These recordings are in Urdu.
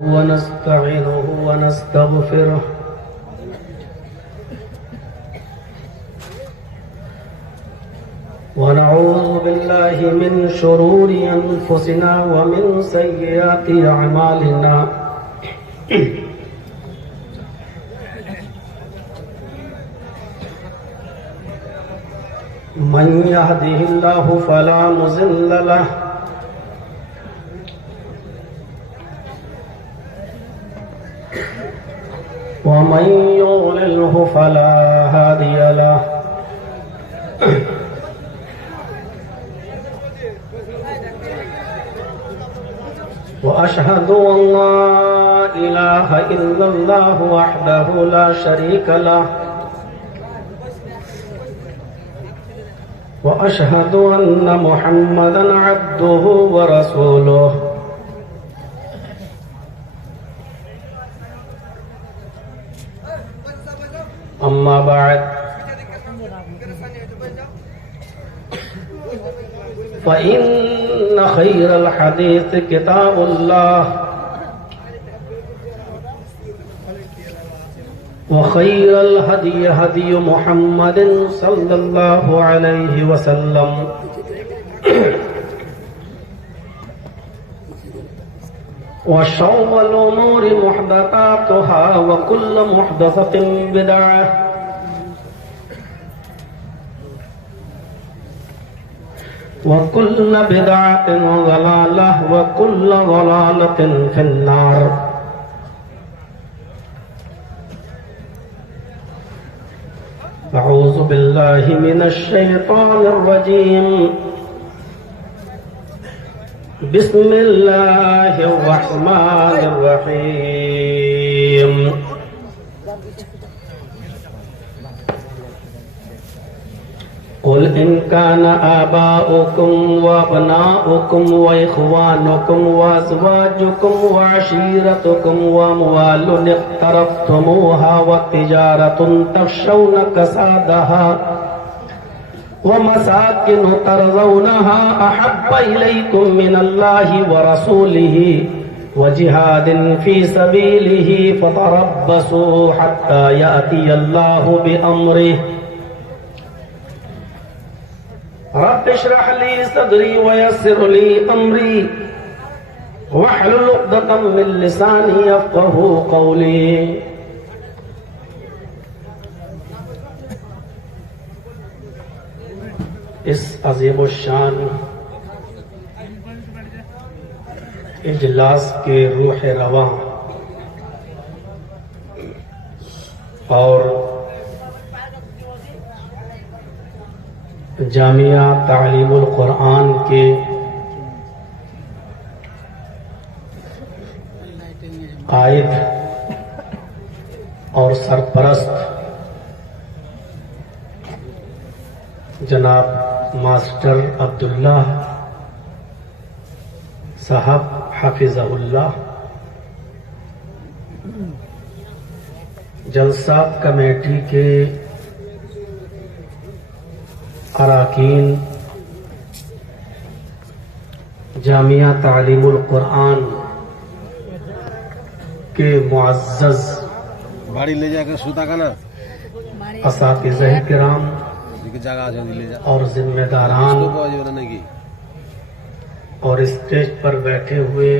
ونستعينه ونستغفره ونعوذ بالله من شرور أنفسنا ومن سيئات أعمالنا من يهده الله فلا مضل له ومن يضلله فلا هادي له وأشهد أن لا إله إلا الله وحده لا شريك له وأشهد أن محمدا عبده ورسوله أما بعد فإن خير الحديث كتاب الله وخير الهدي هدي محمد صلى الله عليه وسلم وشر الأمور محدثاتها وكل محدثة بدعة وكل بدعة ضلالة وكل ضلالة في النار. أعوذ بالله من الشيطان الرجيم. بسم الله الرحمن الرحيم. قل إن كان آباؤكم وأبناؤكم وإخوانكم وأزواجكم وعشيرتكم وأموال اقترفتموها وتجارة تخشون كسادها ومساكن ترضونها أحب إليكم من الله ورسوله وجهاد في سبيله فتربصوا حتى يأتي الله بأمره. رب اشرح لي صدري ويسر لي أمري واحلل عقدة من لساني يفقهوا قولي. اس عظیم الشان اجلاس کے روح رواں اور جامعہ تعلیم القرآن کے قائد اور سرپرست جناب ماسٹر عبداللہ صاحب حفظہ اللہ، جلسہ کمیٹی کے اراکین، جامعہ تعلیم القرآن کے معزز اساتذہ کرام اور ذمہ داران اور اسٹیج پر بیٹھے ہوئے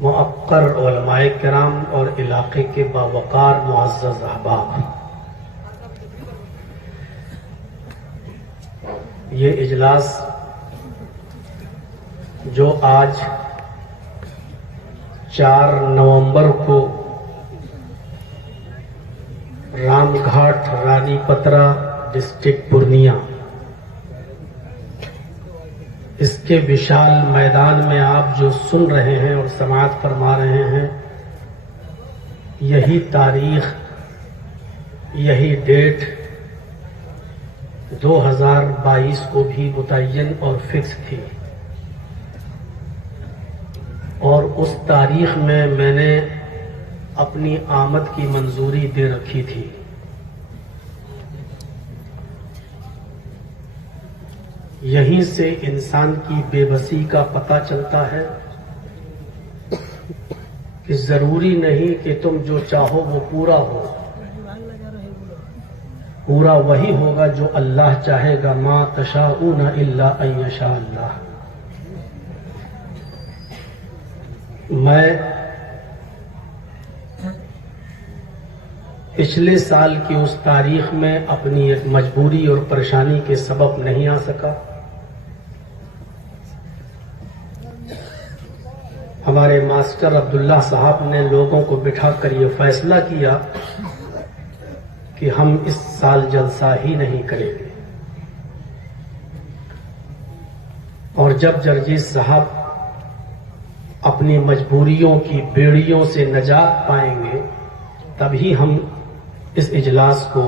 مؤقر علماء کرام اور علاقے کے باوقار معزز احباب، یہ اجلاس جو آج 4 نومبر کو رام گھاٹ رانی پترا ڈسٹرکٹ پورنیہ اس کے وشال میدان میں آپ جو سن رہے ہیں اور سماعت فرما رہے ہیں، یہی تاریخ، یہی ڈیٹ 2022 کو بھی متعین اور فکس تھی، اور اس تاریخ میں نے اپنی آمد کی منظوری دے رکھی تھی. یہیں سے انسان کی بے بسی کا پتہ چلتا ہے کہ ضروری نہیں کہ تم جو چاہو وہ پورا ہو، پورا وہی ہوگا جو اللہ چاہے گا. ما تشاءون الا ان یشاء اللہ. میں پچھلے سال کی اس تاریخ میں اپنی ایک مجبوری اور پریشانی کے سبب نہیں آ سکا. ہمارے ماسٹر عبداللہ صاحب نے لوگوں کو بٹھا کر یہ فیصلہ کیا کہ ہم اس سال جلسہ ہی نہیں کریں گے. اور جب جرجیز صاحب اپنی مجبوریوں کی بیڑیوں سے نجات پائیں گے تبھی ہم اس اجلاس کو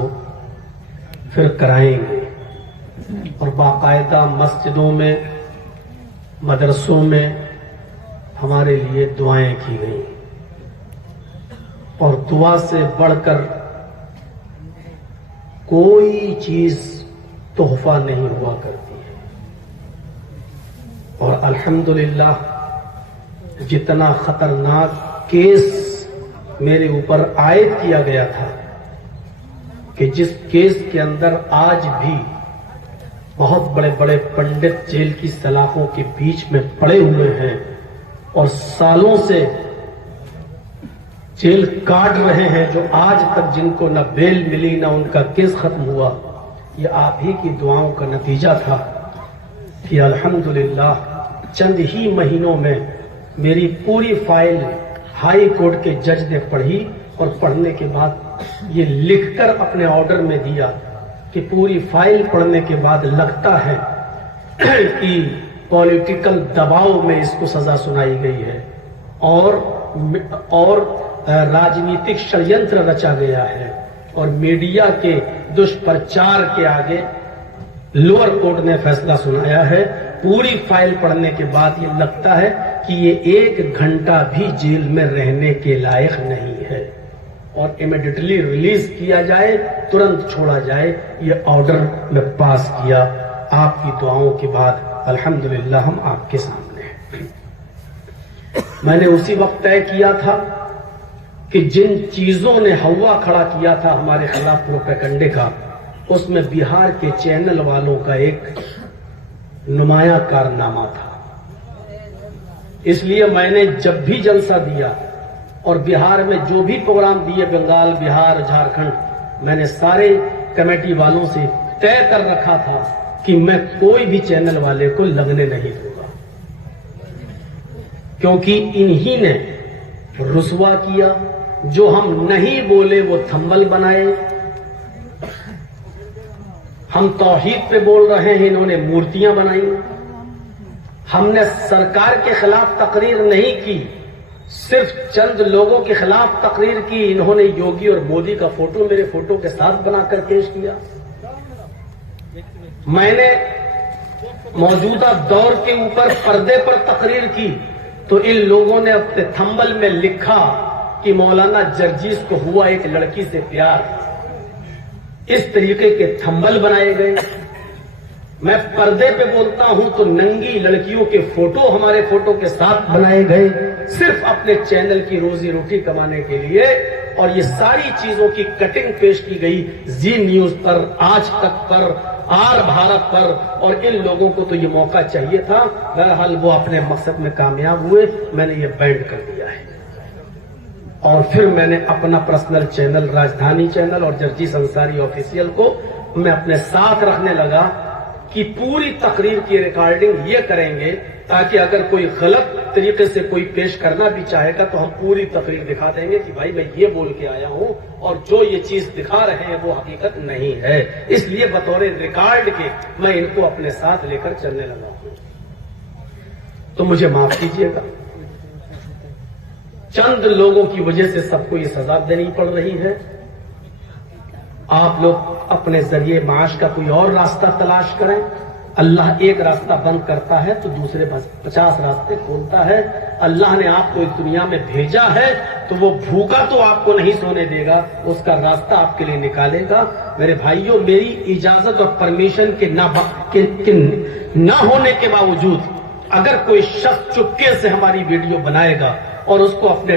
پھر کرائیں گے. اور باقاعدہ مسجدوں میں، مدرسوں میں ہمارے لیے دعائیں کی گئیں، اور دعا سے بڑھ کر کوئی چیز تحفہ نہیں ہوا کرتی ہے. اور الحمدللہ جتنا خطرناک کیس میرے اوپر عائد کیا گیا تھا، کہ جس کیس کے اندر آج بھی بہت بڑے بڑے پنڈت جیل کی سلاخوں کے بیچ میں پڑے ہوئے ہیں اور سالوں سے جیل کاٹ رہے ہیں، جو آج تک جن کو نہ بیل ملی نہ ان کا کیس ختم ہوا، یہ آپ ہی کی دعاؤں کا نتیجہ تھا کہ الحمدللہ چند ہی مہینوں میں میری پوری فائل ہائی کورٹ کے جج نے پڑھی، اور پڑھنے کے بعد یہ لکھ کر اپنے آرڈر میں دیا کہ پوری فائل پڑھنے کے بعد لگتا ہے کہ پولیٹیکل دباؤ میں اس کو سزا سنائی گئی ہے اور راجنیتک شڑینتر رچا گیا ہے، اور میڈیا کے دشپرچار کے آگے لوور کورٹ نے فیصلہ سنایا ہے. پوری فائل پڑھنے کے بعد یہ لگتا ہے کہ یہ 1 گھنٹہ بھی جیل میں رہنے کے لائق نہیں ہے، اور امیڈیٹلی ریلیز کیا جائے، ترنت چھوڑا جائے. یہ آرڈر میں پاس کیا آپ کی دعاؤں کے بعد. الحمدللہ ہم آپ کے سامنے ہیں. میں نے اسی وقت طے کیا تھا کہ جن چیزوں نے ہوا کھڑا کیا تھا ہمارے خلاف پروپیگنڈے کا، اس میں بہار کے چینل والوں کا ایک نمایاں کارنامہ تھا. اس لیے میں نے جب بھی جلسہ دیا اور بہار میں جو بھی پروگرام دیے، بنگال، بہار، جھارکھنڈ، میں نے سارے کمیٹی والوں سے طے کر رکھا تھا کہ میں کوئی بھی چینل والے کو لگنے نہیں دوں گا، کیونکہ انہی نے رسوا کیا. جو ہم نہیں بولے وہ تھمبل بنائے. ہم توحید پہ بول رہے ہیں، انہوں نے مورتیاں بنائی. ہم نے سرکار کے خلاف تقریر نہیں کی، صرف چند لوگوں کے خلاف تقریر کی. انہوں نے یوگی اور مودی کا فوٹو میرے فوٹو کے ساتھ بنا کر پیش کیا. میں نے موجودہ دور کے اوپر پردے پر تقریر کی تو ان لوگوں نے اپنے تھمبل میں لکھا کہ مولانا جرجیز کو ہوا ایک لڑکی سے پیار. اس طریقے کے تھمبل بنائے گئے. میں پردے پہ بولتا ہوں تو ننگی لڑکیوں کے فوٹو ہمارے فوٹو کے ساتھ بنائے گئے، صرف اپنے چینل کی روزی روٹی کمانے کے لیے. اور یہ ساری چیزوں کی کٹنگ پیش کی گئی زی نیوز پر، آج تک پر، آر بھارت پر. اور ان لوگوں کو تو یہ موقع چاہیے تھا. بہرحال وہ اپنے مقصد میں کامیاب ہوئے. میں نے یہ بینڈ کر دیا ہے. اور پھر میں نے اپنا پرسنل چینل راجدھانی چینل اور جرجیز انصاری آفیشیل کو میں اپنے ساتھ رکھنے لگا کہ پوری تقریر کی ریکارڈنگ یہ کریں گے تاکہ اگر کوئی غلط طریقے سے کوئی پیش کرنا بھی چاہے گا تو ہم پوری تقریر دکھا دیں گے کہ بھائی میں یہ بول کے آیا ہوں اور جو یہ چیز دکھا رہے ہیں وہ حقیقت نہیں ہے. اس لیے بطور ریکارڈ کے میں ان کو اپنے ساتھ لے کر چلنے لگا ہوں. تو مجھے معاف کیجیے گا، چند لوگوں کی وجہ سے سب کو یہ سزا دینی پڑ رہی ہے. آپ لوگ اپنے ذریعے معاش کا کوئی اور راستہ تلاش کریں. اللہ ایک راستہ بند کرتا ہے تو دوسرے 50 راستے کھولتا ہے. اللہ نے آپ کو اس دنیا میں بھیجا ہے تو وہ بھوکا تو آپ کو نہیں سونے دے گا، اس کا راستہ آپ کے لیے نکالے گا. میرے بھائیوں، میری اجازت اور پرمیشن کے نہ ہونے کے باوجود اگر کوئی شخص چپکے سے ہماری ویڈیو بنائے گا اور اس کو اپنے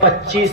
25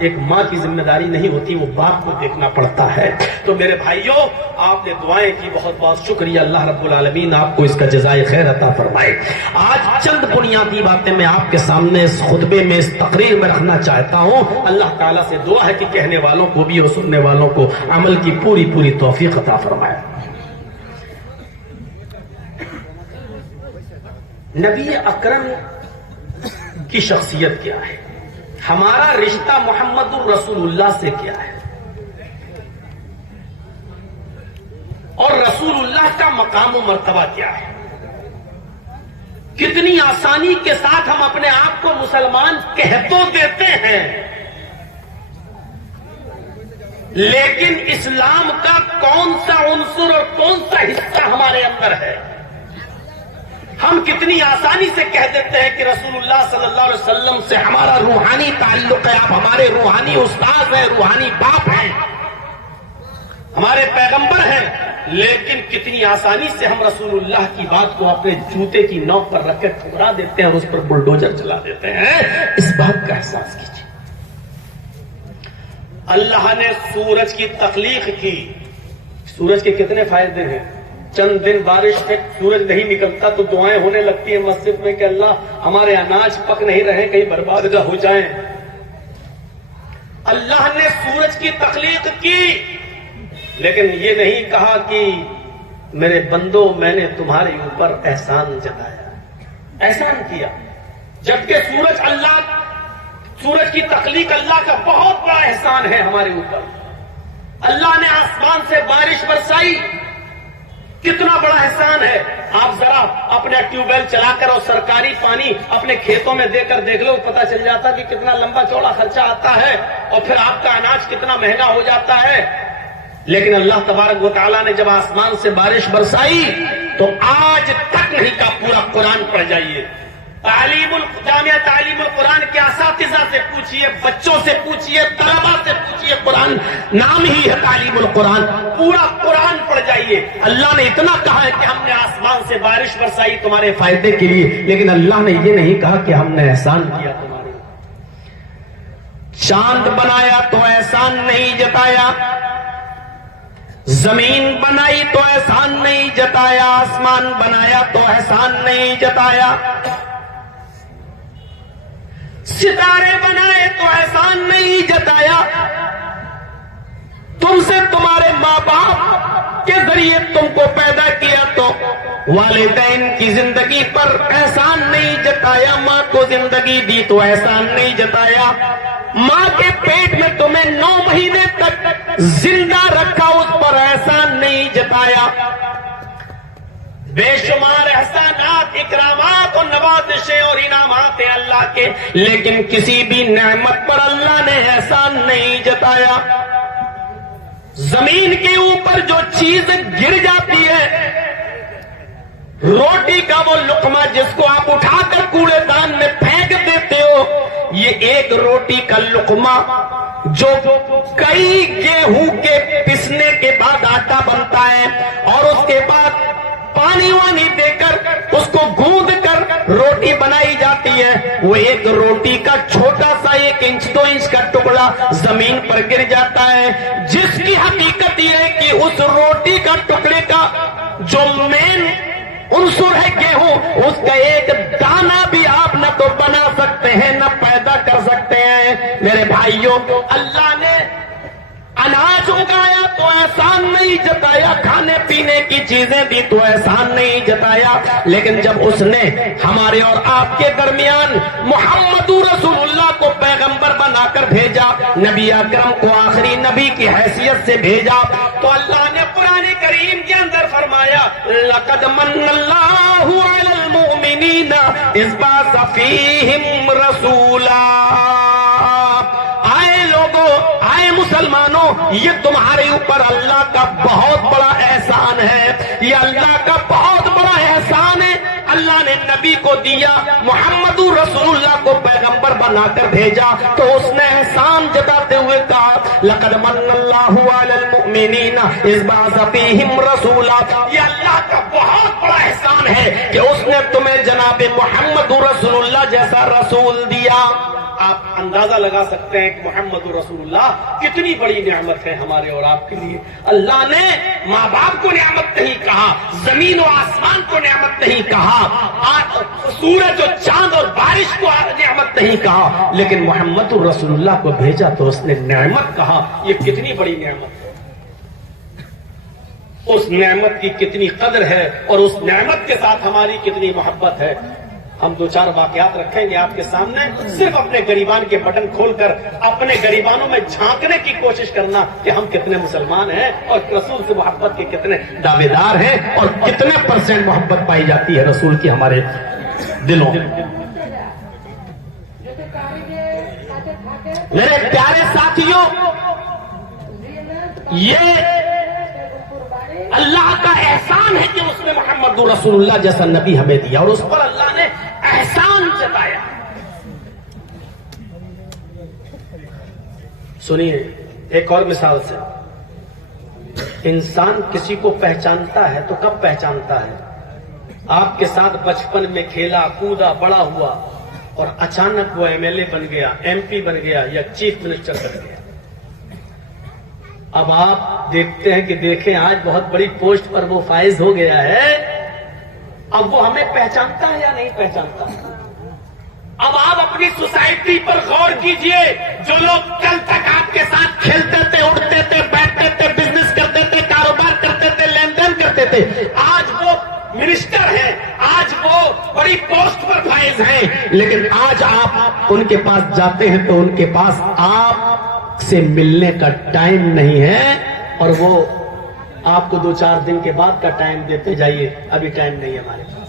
ایک ماں کی ذمہ داری نہیں ہوتی، وہ باپ کو دیکھنا پڑتا ہے۔ تو میرے بھائیوں، آپ نے دعائیں کی، بہت بہت شکریہ، اللہ رب العالمین آپ کو اس کا جزائے خیر عطا فرمائے۔ آج چند بنیادی باتیں میں آپ کے سامنے اس خطبے میں، اس تقریر میں رکھنا چاہتا ہوں۔ اللہ تعالیٰ سے دعا ہے کہ کہنے والوں کو بھی اور سننے والوں کو عمل کی پوری پوری توفیق عطا فرمائے۔ نبی اکرم کی شخصیت کیا ہے؟ ہمارا رشتہ محمد الرسول اللہ سے کیا ہے؟ اور رسول اللہ کا مقام و مرتبہ کیا ہے؟ کتنی آسانی کے ساتھ ہم اپنے آپ کو مسلمان کہہ تو دیتے ہیں، لیکن اسلام کا کون سا عنصر اور کون سا حصہ ہمارے اندر ہے؟ ہم کتنی آسانی سے کہہ دیتے ہیں کہ رسول اللہ صلی اللہ علیہ وسلم سے ہمارا روحانی تعلق ہے، آپ ہمارے روحانی استاد ہیں، روحانی باپ ہیں، ہمارے پیغمبر ہیں، لیکن کتنی آسانی سے ہم رسول اللہ کی بات کو اپنے جوتے کی نوک پر رکھ کے ٹھکرا دیتے ہیں اور اس پر بلڈوزر چلا دیتے ہیں۔ اس بات کا احساس کیجیے۔ اللہ نے سورج کی تخلیق کی، سورج کے کتنے فائدے ہیں؟ چند دن بارش میں سورج نہیں نکلتا تو دعائیں ہونے لگتی ہیں مسجد میں کہ اللہ ہمارے اناج پک نہیں رہے، کہیں برباد نہ ہو جائیں۔ اللہ نے سورج کی تخلیق کی، لیکن یہ نہیں کہا کہ میرے بندو میں نے تمہارے اوپر احسان جتایا، احسان کیا، جبکہ سورج کی تخلیق اللہ کا بہت بڑا احسان ہے ہمارے اوپر۔ اللہ نے آسمان سے بارش برسائی، کتنا بڑا احسان ہے۔ آپ ذرا اپنے ٹیوب ویل چلا کر اور سرکاری پانی اپنے کھیتوں میں دے کر دیکھ لو، پتہ چل جاتا کہ کتنا لمبا چوڑا خرچہ آتا ہے اور پھر آپ کا اناج کتنا مہنگا ہو جاتا ہے۔ لیکن اللہ تبارک و تعالیٰ نے جب آسمان سے بارش برسائی تو آج تک نہیں کا پورا قرآن پڑھ جائیے، جامعہ تعلیم القرآن کے اساتذہ سے پوچھئے، بچوں سے پوچھئے، طلباء سے پوچھئے، قرآن نام ہی ہے تعلیم القرآن، پورا قرآن پڑھ جائیے۔ اللہ نے اتنا کہا ہے کہ ہم نے آسمان سے بارش برسائی تمہارے فائدے کے لیے، لیکن اللہ نے یہ نہیں کہا کہ ہم نے احسان کیا تمہارے۔ چاند بنایا تو احسان نہیں جتایا، زمین بنائی تو احسان نہیں جتایا، آسمان بنایا تو احسان نہیں جتایا، ستارے بنائے تو احسان نہیں جتایا، تم سے تمہارے ماں باپ کے ذریعے تم کو پیدا کیا تو والدین کی زندگی پر احسان نہیں جتایا، ماں کو زندگی دی تو احسان نہیں جتایا، ماں کے پیٹ میں تمہیں 9 مہینے تک زندہ رکھا اس پر احسان نہیں جتایا۔ بے شمار احسانات، اکرامات اور نوازشیں اور انعامات ہیں اللہ کے، لیکن کسی بھی نعمت پر اللہ نے احسان نہیں جتایا۔ زمین کے اوپر جو چیز گر جاتی ہے، روٹی کا وہ لقمہ جس کو آپ اٹھا کر کوڑے دان میں پھینک دیتے ہو، یہ ایک روٹی کا لقمہ جو کئی گیہوں کے پسنے کے بعد آٹا بنتا ہے اور اس کے بعد پانی وانی دے کر اس کو گوندھ کر روٹی بنائی جاتی ہے، وہ ایک روٹی کا چھوٹا سا 1 انچ 2 انچ کا ٹکڑا زمین پر گر جاتا ہے، جس کی حقیقت یہ ہے کہ اس روٹی کا ٹکڑے کا جو مین عنصر ہے گیہوں، اس کا ایک دانہ بھی آپ نہ تو بنا سکتے ہیں نہ پیدا کر سکتے ہیں۔ میرے بھائیوں، اللہ نے اناج اگایا تو احسان نہیں جتایا، کھانے پینے کی چیزیں دی تو احسان نہیں جتایا، لیکن جب اس نے ہمارے اور آپ کے درمیان محمد رسول اللہ کو پیغمبر بنا کر بھیجا، نبی اکرم کو آخری نبی کی حیثیت سے بھیجا، تو اللہ نے قرآن کریم کے اندر فرمایا لَقَدْ مَنَّ اللَّهُ عَلَى الْمُؤْمِنِينَ إِذْ بَعَثَ فِيهِمْ رَسُولًا۔ آئے مسلمانوں، یہ تمہارے اوپر اللہ کا بہت بڑا احسان ہے، یہ اللہ کا بہت بڑا احسان ہے۔ اللہ نے نبی کو دیا، محمد رسول اللہ کو پیغمبر بنا کر بھیجا، تو اس نے احسان جتاتے ہوئے کہا لَقَدْ مَنَّ اللَّهُ عَلَى الْمُؤْمِنِينَ إِذْ بَعَثَ فِيهِمْ رَسُولًا۔ یہ اللہ کا بہت بڑا احسان ہے کہ اس نے تمہیں جناب محمد رسول اللہ جیسا رسول دیا۔ آپ اندازہ لگا سکتے ہیں کہ محمد رسول اللہ کتنی بڑی نعمت ہے ہمارے اور آپ کے لیے۔ اللہ نے ماں باپ کو نعمت نہیں کہا، زمین و آسمان کو نعمت نہیں کہا، سورج و چاند اور بارش کو نعمت نہیں کہا، لیکن محمد رسول اللہ کو بھیجا تو اس نے نعمت کہا۔ یہ کتنی بڑی نعمت ہے، اس نعمت کی کتنی قدر ہے اور اس نعمت کے ساتھ ہماری کتنی محبت ہے۔ ہم دو چار واقعات رکھیں گے آپ کے سامنے، صرف اپنے گریبان کے بٹن کھول کر اپنے گریبانوں میں جھانکنے کی کوشش کرنا کہ ہم کتنے مسلمان ہیں اور رسول سے محبت کے کتنے دعوے دار ہیں اور کتنے % محبت پائی جاتی ہے رسول کی ہمارے دلوں میں۔ میرے پیارے ساتھیوں، یہ اللہ کا احسان ہے کہ اس نے محمد رسول اللہ جیسا نبی ہمیں دیا اور اس پر اللہ نے احسان جتایا۔ سنیے ایک اور مثال سے، انسان کسی کو پہچانتا ہے تو کب پہچانتا ہے؟ آپ کے ساتھ بچپن میں کھیلا کودا بڑا ہوا اور اچانک وہ MLA بن گیا، MP بن گیا یا چیف منسٹر بن گیا۔ اب آپ دیکھتے ہیں کہ دیکھیں آج بہت بڑی پوسٹ پر وہ فائز ہو گیا ہے، اب وہ ہمیں پہچانتا ہے یا نہیں پہچانتا؟ اب آپ اپنی سوسائٹی پر غور کیجئے، جو لوگ کل تک آپ کے ساتھ کھیلتے تھے، اٹھتے تھے، بیٹھتے تھے، بزنس کرتے تھے، کاروبار کرتے تھے، لین دین کرتے تھے، آج وہ منسٹر ہیں، آج وہ بڑی پوسٹ پر فائز ہیں، لیکن آج آپ ان کے پاس جاتے ہیں تو ان کے پاس آپ سے ملنے کا ٹائم نہیں ہے اور وہ آپ کو 2-4 دن کے بعد کا ٹائم دیتے جائیے، ابھی ٹائم نہیں ہے ہمارے پاس۔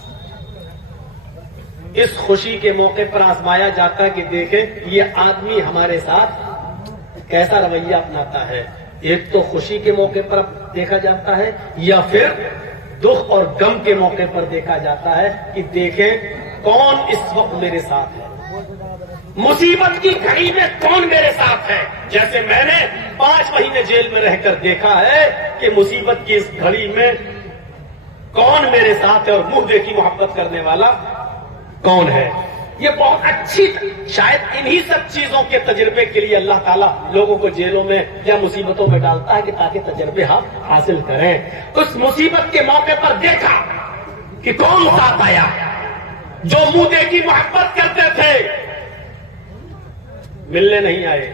اس خوشی کے موقع پر آزمایا جاتا ہے کہ دیکھیں یہ آدمی ہمارے ساتھ کیسا رویہ اپناتا ہے۔ ایک تو خوشی کے موقع پر دیکھا جاتا ہے یا پھر دکھ اور غم کے موقع پر دیکھا جاتا ہے کہ دیکھیں کون اس وقت میرے ساتھ ہے، مصیبت کی گھڑی میں کون میرے ساتھ ہے۔ جیسے میں نے 5 مہینے جیل میں رہ کر دیکھا ہے کہ مصیبت کی اس گھڑی میں کون میرے ساتھ ہے اور منہ دیکھی محبت کرنے والا کون ہے۔ یہ بہت اچھی، شاید انہی سب چیزوں کے تجربے کے لیے اللہ تعالیٰ لوگوں کو جیلوں میں یا مصیبتوں میں ڈالتا ہے کہ تاکہ تجربے حاصل کریں۔ اس مصیبت کے موقع پر دیکھا کہ کون ساتھ آیا، جو منہ دیکھی محبت کرتے تھے ملنے نہیں آئے،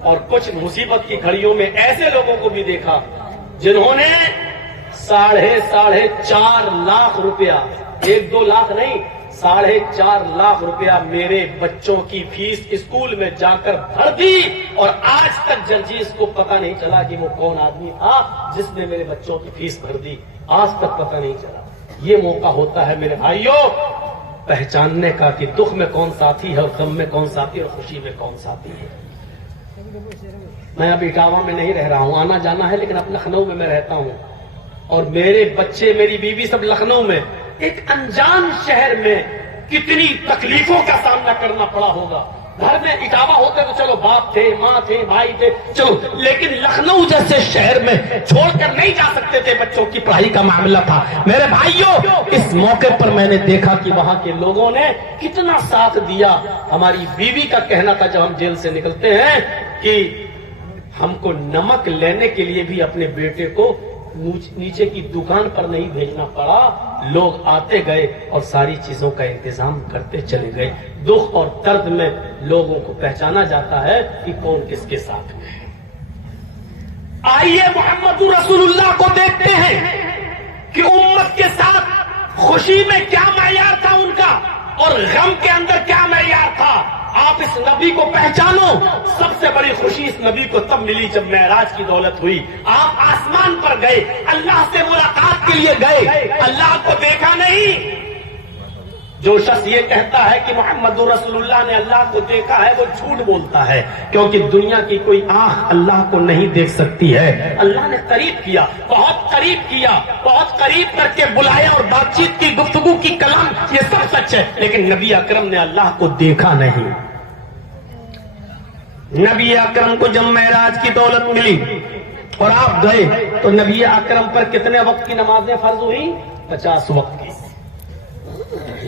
اور کچھ مصیبت کی گھڑیوں میں ایسے لوگوں کو بھی دیکھا جنہوں نے 4.5 لاکھ روپیہ، 1-2 لاکھ نہیں، 4.5 لاکھ روپیہ میرے بچوں کی فیس اسکول میں جا کر بھر دی، اور آج تک جرجیز کو پتہ نہیں چلا کہ وہ کون آدمی تھا جس نے میرے بچوں کی فیس بھر دی، آج تک پتہ نہیں چلا۔ یہ موقع ہوتا ہے میرے بھائیوں پہچاننے کا کہ دکھ میں کون ساتھی ہے اور غم میں کون ساتھی ہے اور خوشی میں کون ساتھی ہے۔ میں اب اٹاوا میں نہیں رہ رہا ہوں، آنا جانا ہے، لیکن اب لکھنؤ میں رہتا ہوں اور میرے بچے میری بیوی سب لکھنؤ میں، ایک انجان شہر میں کتنی تکلیفوں کا سامنا کرنا پڑا ہوگا۔ گھر میں اٹاوا ہوتے تو چلو باپ تھے، ماں تھے، بھائی تھے، چلو، لیکن لکھنؤ جیسے شہر میں چھوڑ کر نہیں جا سکتے تھے، بچوں کی پڑھائی کا معاملہ تھا۔ میرے بھائیوں اس موقع پر میں نے دیکھا کہ وہاں کے لوگوں نے کتنا ساتھ دیا۔ ہماری بیوی کا کہنا تھا جب ہم جیل سے نکلتے ہیں کہ ہم کو نمک لینے کے لیے بھی اپنے بیٹے کو نیچے کی دکان پر نہیں بھیجنا پڑا، لوگ آتے گئے اور ساری چیزوں کا انتظام کرتے چلے گئے۔ دکھ اور درد میں لوگوں کو پہچانا جاتا ہے کہ کون کس کے ساتھ ہے۔ آئیے محمد رسول اللہ کو دیکھتے ہیں کہ امت کے ساتھ خوشی میں کیا معیار تھا ان کا اور غم کے اندر کیا معیار تھا۔ آپ اس نبی کو پہچانو۔ سب سے بڑی خوشی اس نبی کو تب ملی جب معراج کی دولت ہوئی، آپ آسمان پر گئے، اللہ سے ملاقات کے لیے گئے، اللہ کو دیکھا نہیں۔ جو شخص یہ کہتا ہے کہ محمد رسول اللہ نے اللہ کو دیکھا ہے وہ جھوٹ بولتا ہے، کیونکہ دنیا کی کوئی آنکھ اللہ کو نہیں دیکھ سکتی ہے۔ اللہ نے قریب کیا، بہت قریب کیا، بہت قریب کر کے بلایا اور بات چیت کی، گفتگو کی، کلام، یہ سب سچ ہے، لیکن نبی اکرم نے اللہ کو دیکھا نہیں۔ نبی اکرم کو جب معراج کی دولت ملی اور آپ گئے تو نبی اکرم پر کتنے وقت کی نمازیں فرض ہوئی؟ 50 وقت کی۔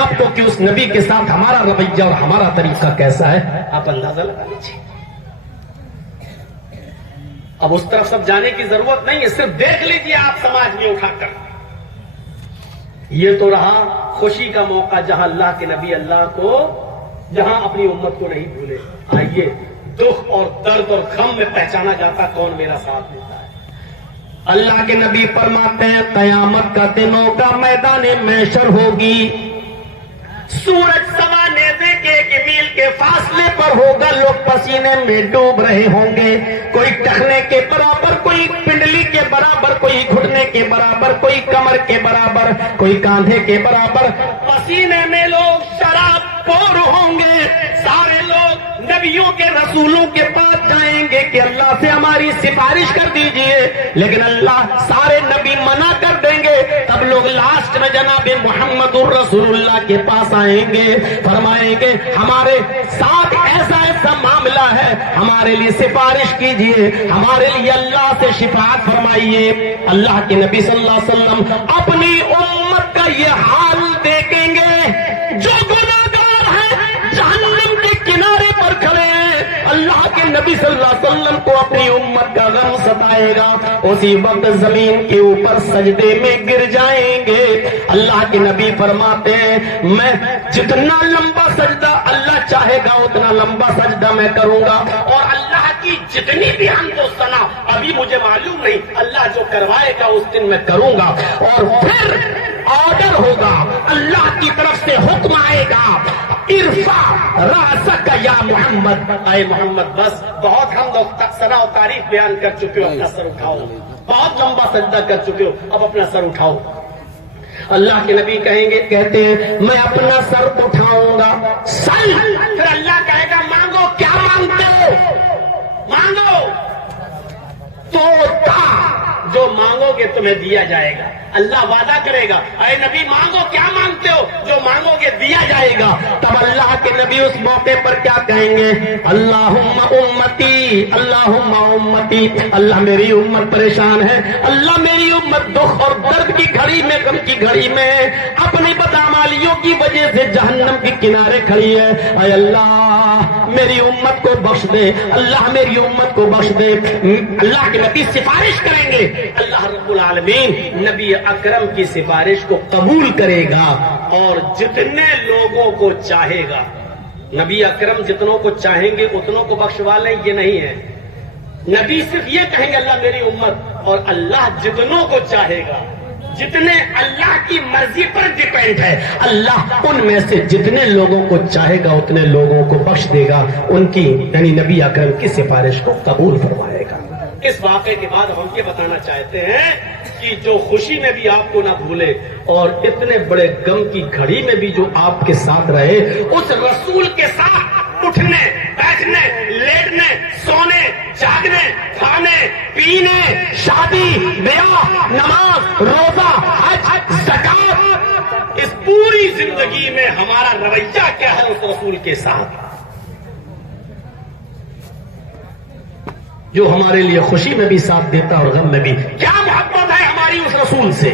آپ کو کہ اس نبی کے ساتھ ہمارا رویہ اور ہمارا طریقہ کیسا ہے؟ آپ اندازہ لگا لیجیے. اب اس طرف سب جانے کی ضرورت نہیں ہے، صرف دیکھ لیجیے آپ سماج میں اٹھا کر. یہ تو رہا خوشی کا موقع جہاں اللہ کے نبی اللہ کو، جہاں اپنی امت کو نہیں بھولے. آئیے دکھ اور درد اور غم میں پہچانا جاتا کون میرا ساتھ دیتا ہے. اللہ کے نبی فرماتے ہیں قیامت کا دنوں کا میدان محشر ہوگی، سورج سوا نیزے کے 1 میل کے فاصلے پر ہوگا، لوگ پسینے میں ڈوب رہے ہوں گے، کوئی ٹخنے کے برابر، کوئی پنڈلی کے برابر، کوئی گھٹنے کے برابر، کوئی کمر کے برابر، کوئی کاندھے کے برابر پسینے میں لوگ شراب پور ہوں گے. سارے لوگ نبیوں کے رسولوں کے پاس جائیں گے کہ اللہ سے ہماری سفارش کر دیجئے، لیکن اللہ سارے نبی منع کر دیں گے. تب لوگ لاسٹ میں جناب محمد الرسول اللہ کے پاس آئیں گے، فرمائیں گے ہمارے ساتھ ایسا ایسا معاملہ ہے، ہمارے لیے سفارش کیجئے، ہمارے لیے اللہ سے شفاعت فرمائیے. اللہ کے نبی صلی اللہ علیہ وسلم اپنی امت کا یہ حال دیکھیں گے، جو گناہگار ہیں جہنم کے کنارے پر کھڑے ہیں، اللہ کے نبی صلی اللہ علیہ وسلم کو اپنی امت کا غم ستائے گا. اسی وقت زمین کے اوپر سجدے میں گر جائیں گے. اللہ کے نبی فرماتے ہیں میں جتنا لمبا سجدہ اللہ چاہے گا اتنا لمبا سجدہ میں کروں گا، اور اللہ کی جتنی بھی حمد و ثنا ابھی مجھے معلوم نہیں، اللہ جو کروائے گا اس دن میں کروں گا. اور پھر آرڈر ہوگا، اللہ کی طرف سے حکم آئے گا ارفع راسک یا محمد، اے محمد بس بہت حمد و ثنا و تعریف بیان کر چکے ہو، اپنا سر اٹھاؤ. بہت لمبا سجدہ کر چکے ہو، اب اپنا سر اٹھاؤ. اللہ کے نبی کہتے ہیں میں اپنا سر اٹھاؤں گا. سل، پھر اللہ کہے گا مانگو. کیا مانگتے ہو؟ مانگو. توتا، جو مانگو گے تمہیں دیا جائے گا. اللہ وعدہ کرے گا اے نبی مانگو. کیا مانگتے ہو؟ جو مانگو گے دیا جائے گا. تب اللہ کے نبی اس موقع پر کیا کہیں گے؟ اللہم امتی، اللہم امتی، اللہ میری امت پریشان ہے، اللہ میری امت دکھ اور درد کی گھڑی میں، غم کی گھڑی میں اپنی بدعمالیوں کی وجہ سے جہنم کے کنارے کھڑی ہے. اے اللہ میری امت کو بخش دے، اللہ میری امت کو بخش دے. اللہ کے نبی سفارش کریں گے، اللہ رب العالمین نبی اکرم کی سفارش کو قبول کرے گا اور جتنے لوگوں کو چاہے گا. نبی اکرم جتنوں کو چاہیں گے اتنوں کو بخشوا لیں، یہ نہیں ہے. نبی صرف یہ کہیں گے اللہ میری امت، اور اللہ جتنوں کو چاہے گا، جتنے اللہ کی مرضی پر ڈیپینڈ ہے، اللہ ان میں سے جتنے لوگوں کو چاہے گا اتنے لوگوں کو بخش دے گا، ان کی یعنی نبی اکرم کی سفارش کو قبول فرمائے گا. اس واقعے کے بعد ہم یہ بتانا چاہتے ہیں کہ جو خوشی میں بھی آپ کو نہ بھولے اور اتنے بڑے غم کی گھڑی میں بھی جو آپ کے ساتھ رہے، اس رسول کے ساتھ اٹھنے بیٹھنے لیٹنے سونے جاگنے کھانے پینے شادی بیاہ نماز روزہ حج زکات، اس پوری زندگی میں ہمارا رویہ کیا ہے اس رسول کے ساتھ، جو ہمارے لیے خوشی میں بھی ساتھ دیتا اور غم میں بھی. کیا محبت ہے ہماری اس رسول سے.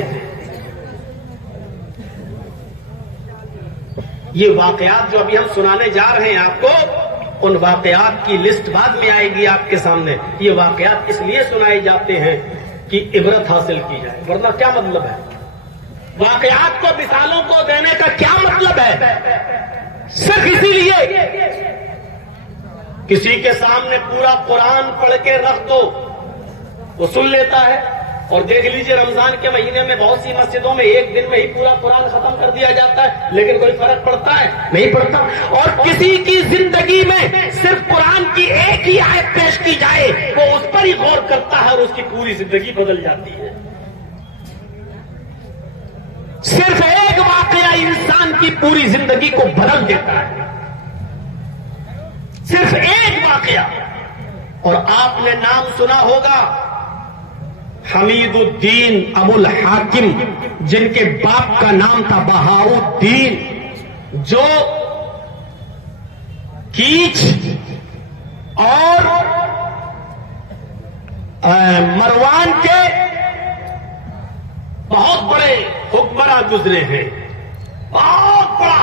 یہ واقعات جو ابھی ہم سنانے جا رہے ہیں آپ کو، ان واقعات کی لسٹ بعد میں آئے گی آپ کے سامنے. یہ واقعات اس لیے سنائے جاتے ہیں کہ عبرت حاصل کی جائے، ورنہ کیا مطلب ہے واقعات کو مثالوں کو دینے کا؟ کیا مطلب ہے؟ صرف اسی لیے کسی کے سامنے پورا قرآن پڑھ کے رکھ دو، وہ سن لیتا ہے. اور دیکھ لیجئے رمضان کے مہینے میں بہت سی مسجدوں میں ایک دن میں ہی پورا قرآن ختم کر دیا جاتا ہے، لیکن کوئی فرق پڑتا ہے؟ نہیں پڑتا. اور کسی کی زندگی میں صرف قرآن کی ایک ہی آیت پیش کی جائے، وہ اس پر ہی غور کرتا ہے اور اس کی پوری زندگی بدل جاتی ہے. صرف ایک واقعہ انسان کی پوری زندگی کو بدل دیتا ہے، صرف ایک واقعہ. اور آپ نے نام سنا ہوگا حمید الدین ابو الحاکم، جن کے باپ کا نام تھا بہاؤالدین، جو کیچ اور مروان کے بہت بڑے حکمراں گزرے ہیں، بہت بڑا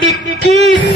21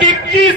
21